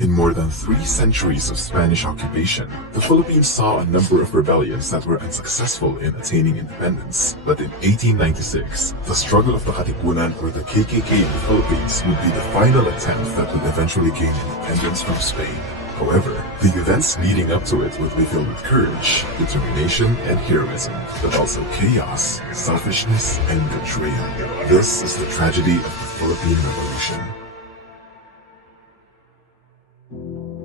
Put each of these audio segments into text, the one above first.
In more than 3 centuries of Spanish occupation, the Philippines saw a number of rebellions that were unsuccessful in attaining independence. But in 1896, the struggle of the Katipunan or the KKK in the Philippines would be the final attempt that would eventually gain independence from Spain. However, the events leading up to it would be filled with courage, determination, and heroism, but also chaos, selfishness, and betrayal. This is the tragedy of the Philippine Revolution.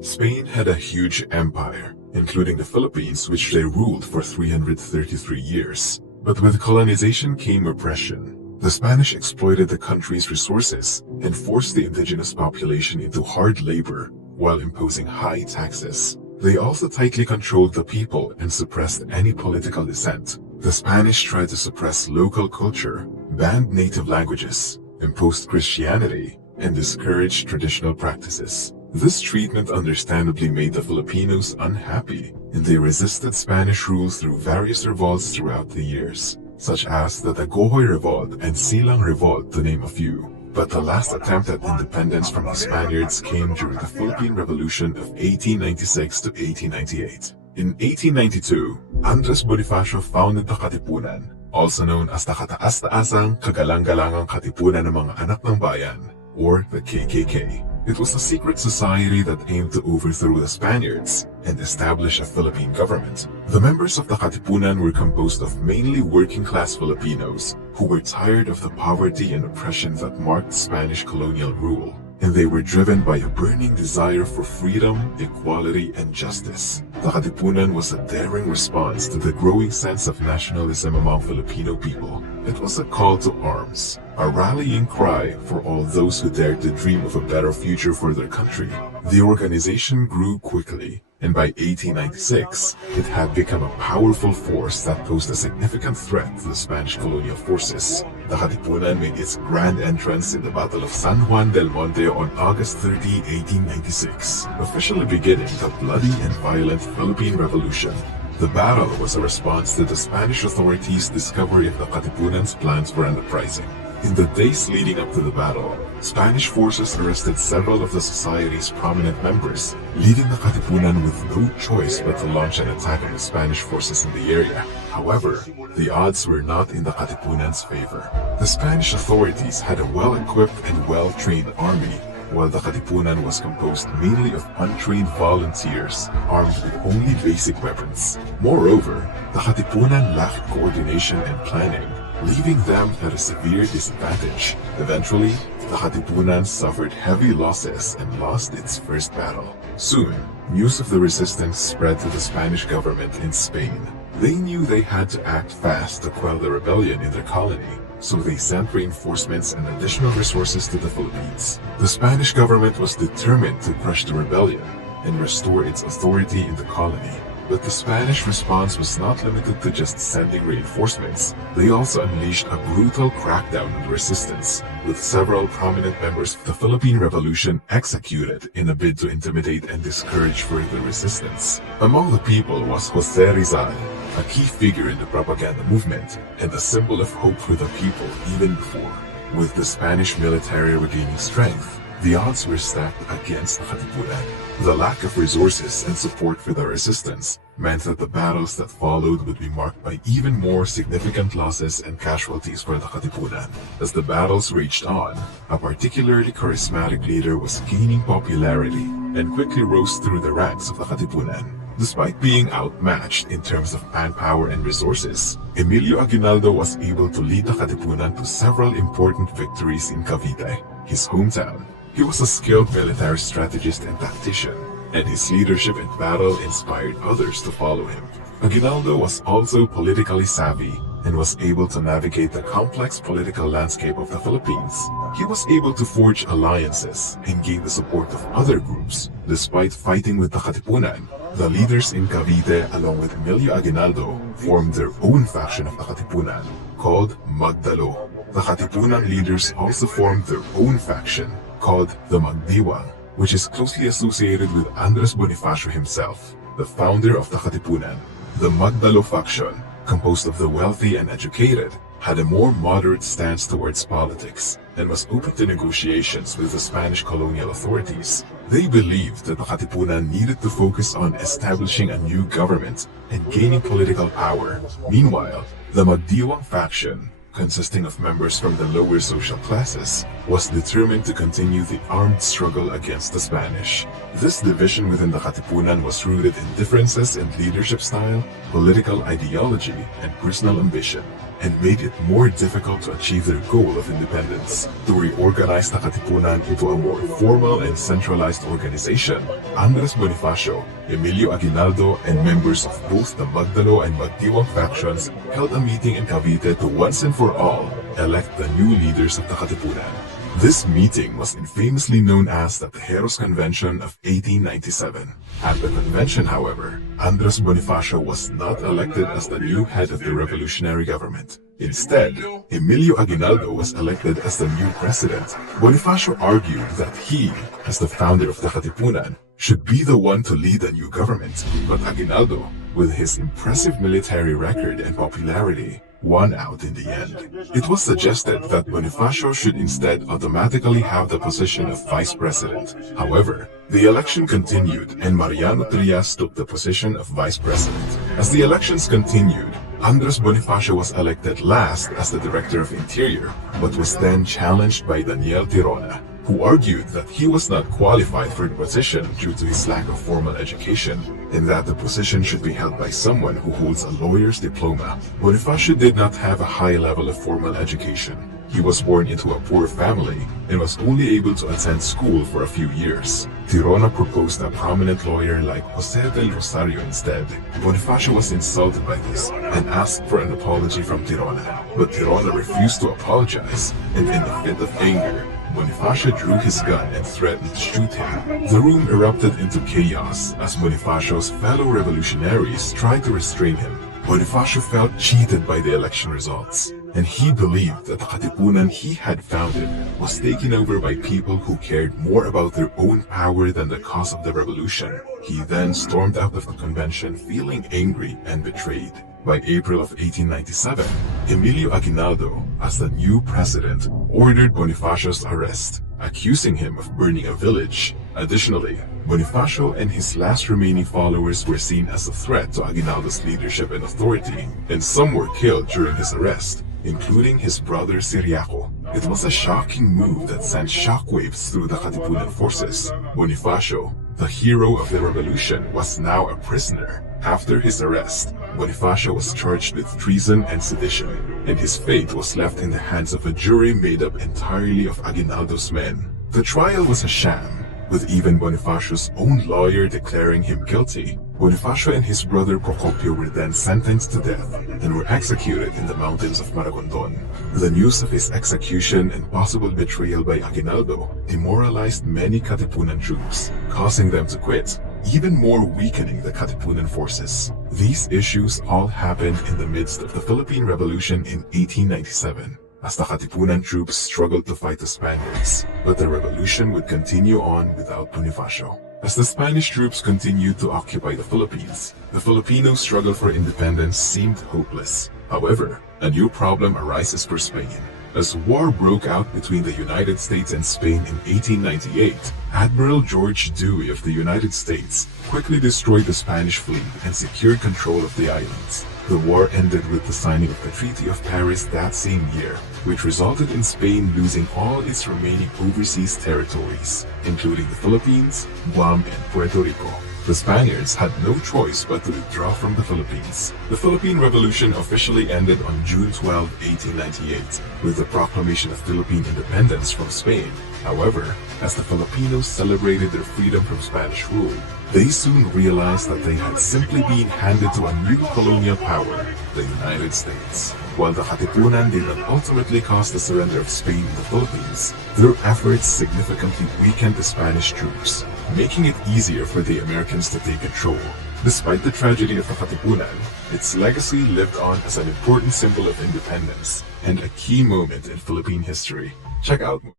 Spain had a huge empire, including the Philippines, which they ruled for 333 years. But with colonization came oppression. The Spanish exploited the country's resources and forced the indigenous population into hard labor while imposing high taxes. They also tightly controlled the people and suppressed any political dissent. The Spanish tried to suppress local culture, banned native languages, imposed Christianity, and discouraged traditional practices. This treatment understandably made the Filipinos unhappy, and they resisted Spanish rule through various revolts throughout the years, such as the Dagohoy Revolt and Silang Revolt, to name a few. But the last attempt at independence from the Spaniards came during the Philippine Revolution of 1896 to 1898. In 1892, Andres Bonifacio founded the Katipunan, also known as the Kataas-Taasang Kagalang-Galangang Katipunan ng Mga Anak ng Bayan, or the KKK. It was a secret society that aimed to overthrow the Spaniards and establish a Philippine government. The members of the Katipunan were composed of mainly working-class Filipinos who were tired of the poverty and oppression that marked Spanish colonial rule, and they were driven by a burning desire for freedom, equality, and justice. The Katipunan was a daring response to the growing sense of nationalism among Filipino people. It was a call to arms, a rallying cry for all those who dared to dream of a better future for their country. The organization grew quickly, and by 1896, it had become a powerful force that posed a significant threat to the Spanish colonial forces. The Katipunan made its grand entrance in the Battle of San Juan del Monte on August 30, 1896, officially beginning the bloody and violent Philippine Revolution. The battle was a response to the Spanish authorities' discovery of the Katipunan's plans for an uprising. In the days leading up to the battle, Spanish forces arrested several of the society's prominent members, leaving the Katipunan with no choice but to launch an attack on the Spanish forces in the area. However, the odds were not in the Katipunan's favor. The Spanish authorities had a well-equipped and well-trained army, while the Katipunan was composed mainly of untrained volunteers, armed with only basic weapons. Moreover, the Katipunan lacked coordination and planning, leaving them at a severe disadvantage. Eventually, the Katipunan suffered heavy losses and lost its first battle. Soon, news of the resistance spread to the Spanish government in Spain. They knew they had to act fast to quell the rebellion in their colony, so they sent reinforcements and additional resources to the Philippines. The Spanish government was determined to crush the rebellion and restore its authority in the colony. But the Spanish response was not limited to just sending reinforcements. They also unleashed a brutal crackdown on the resistance, with several prominent members of the Philippine Revolution executed in a bid to intimidate and discourage further resistance. Among the people was Jose Rizal, a key figure in the propaganda movement and a symbol of hope for the people even before. With the Spanish military regaining strength, the odds were stacked against the Katipunan. The lack of resources and support for the resistance meant that the battles that followed would be marked by even more significant losses and casualties for the Katipunan. As the battles raged on, a particularly charismatic leader was gaining popularity and quickly rose through the ranks of the Katipunan. Despite being outmatched in terms of manpower and resources, Emilio Aguinaldo was able to lead the Katipunan to several important victories in Cavite, his hometown. He was a skilled military strategist and tactician, and his leadership in battle inspired others to follow him. Aguinaldo was also politically savvy and was able to navigate the complex political landscape of the Philippines. He was able to forge alliances and gain the support of other groups. Despite fighting with the Katipunan, the leaders in Cavite along with Emilio Aguinaldo formed their own faction of the Katipunan, called Magdalo. The Katipunan leaders also formed their own faction, called the Magdiwang, which is closely associated with Andres Bonifacio himself, the founder of the Katipunan. The Magdalo faction, composed of the wealthy and educated, had a more moderate stance towards politics and was open to negotiations with the Spanish colonial authorities. They believed that the Katipunan needed to focus on establishing a new government and gaining political power. Meanwhile, the Magdiwang faction, consisting of members from the lower social classes, was determined to continue the armed struggle against the Spanish. This division within the Katipunan was rooted in differences in leadership style, political ideology, and personal ambition, and made it more difficult to achieve their goal of independence. To reorganize the Katipunan into a more formal and centralized organization, Andres Bonifacio, Emilio Aguinaldo, and members of both the Magdalo and Magdiwang factions held a meeting in Cavite to once and for all elect the new leaders of the Katipunan. This meeting was infamously known as the Tejeros Convention of 1897. At the convention, however, Andres Bonifacio was not elected as the new head of the revolutionary government. Instead, Emilio Aguinaldo was elected as the new president. Bonifacio argued that he, as the founder of the Katipunan, should be the one to lead the new government, but Aguinaldo, with his impressive military record and popularity, won out in the end. It was suggested that Bonifacio should instead automatically have the position of vice president. However, the election continued and Mariano Trias took the position of vice president. As the elections continued, Andres Bonifacio was elected last as the Director of Interior, but was then challenged by Daniel Tirona, who argued that he was not qualified for the position due to his lack of formal education, and that the position should be held by someone who holds a lawyer's diploma. Bonifacio did not have a high level of formal education. He was born into a poor family and was only able to attend school for a few years. Tirona proposed a prominent lawyer like Jose del Rosario instead. Bonifacio was insulted by this and asked for an apology from Tirona, but Tirona refused to apologize, and in a fit of anger, Bonifacio drew his gun and threatened to shoot him. The room erupted into chaos as Bonifacio's fellow revolutionaries tried to restrain him. Bonifacio felt cheated by the election results, and he believed that the Katipunan he had founded was taken over by people who cared more about their own power than the cause of the revolution. He then stormed out of the convention feeling angry and betrayed. By April of 1897, Emilio Aguinaldo, as the new president, ordered Bonifacio's arrest, accusing him of burning a village. Additionally, Bonifacio and his last remaining followers were seen as a threat to Aguinaldo's leadership and authority, and some were killed during his arrest, including his brother Ciriaco. It was a shocking move that sent shockwaves through the Katipunan forces. Bonifacio, the hero of the revolution, was now a prisoner. After his arrest, Bonifacio was charged with treason and sedition, and his fate was left in the hands of a jury made up entirely of Aguinaldo's men. The trial was a sham, with even Bonifacio's own lawyer declaring him guilty. Bonifacio and his brother Procopio were then sentenced to death and were executed in the mountains of Maragondon. The news of his execution and possible betrayal by Aguinaldo demoralized many Katipunan troops, causing them to quit, even more weakening the Katipunan forces. These issues all happened in the midst of the Philippine Revolution in 1897, as the Katipunan troops struggled to fight the Spaniards, but the revolution would continue on without Bonifacio. As the Spanish troops continued to occupy the Philippines, the Filipino struggle for independence seemed hopeless. However, a new problem arises for Spain. As war broke out between the United States and Spain in 1898, Admiral George Dewey of the United States quickly destroyed the Spanish fleet and secured control of the islands. The war ended with the signing of the Treaty of Paris that same year, which resulted in Spain losing all its remaining overseas territories, including the Philippines, Guam, and Puerto Rico. The Spaniards had no choice but to withdraw from the Philippines. The Philippine Revolution officially ended on June 12, 1898, with the proclamation of Philippine independence from Spain. However, as the Filipinos celebrated their freedom from Spanish rule, they soon realized that they had simply been handed to a new colonial power, the United States. While the Katipunan did not ultimately cause the surrender of Spain in the Philippines, their efforts significantly weakened the Spanish troops, making it easier for the Americans to take control. Despite the tragedy of the Katipunan, its legacy lived on as an important symbol of independence and a key moment in Philippine history. Check out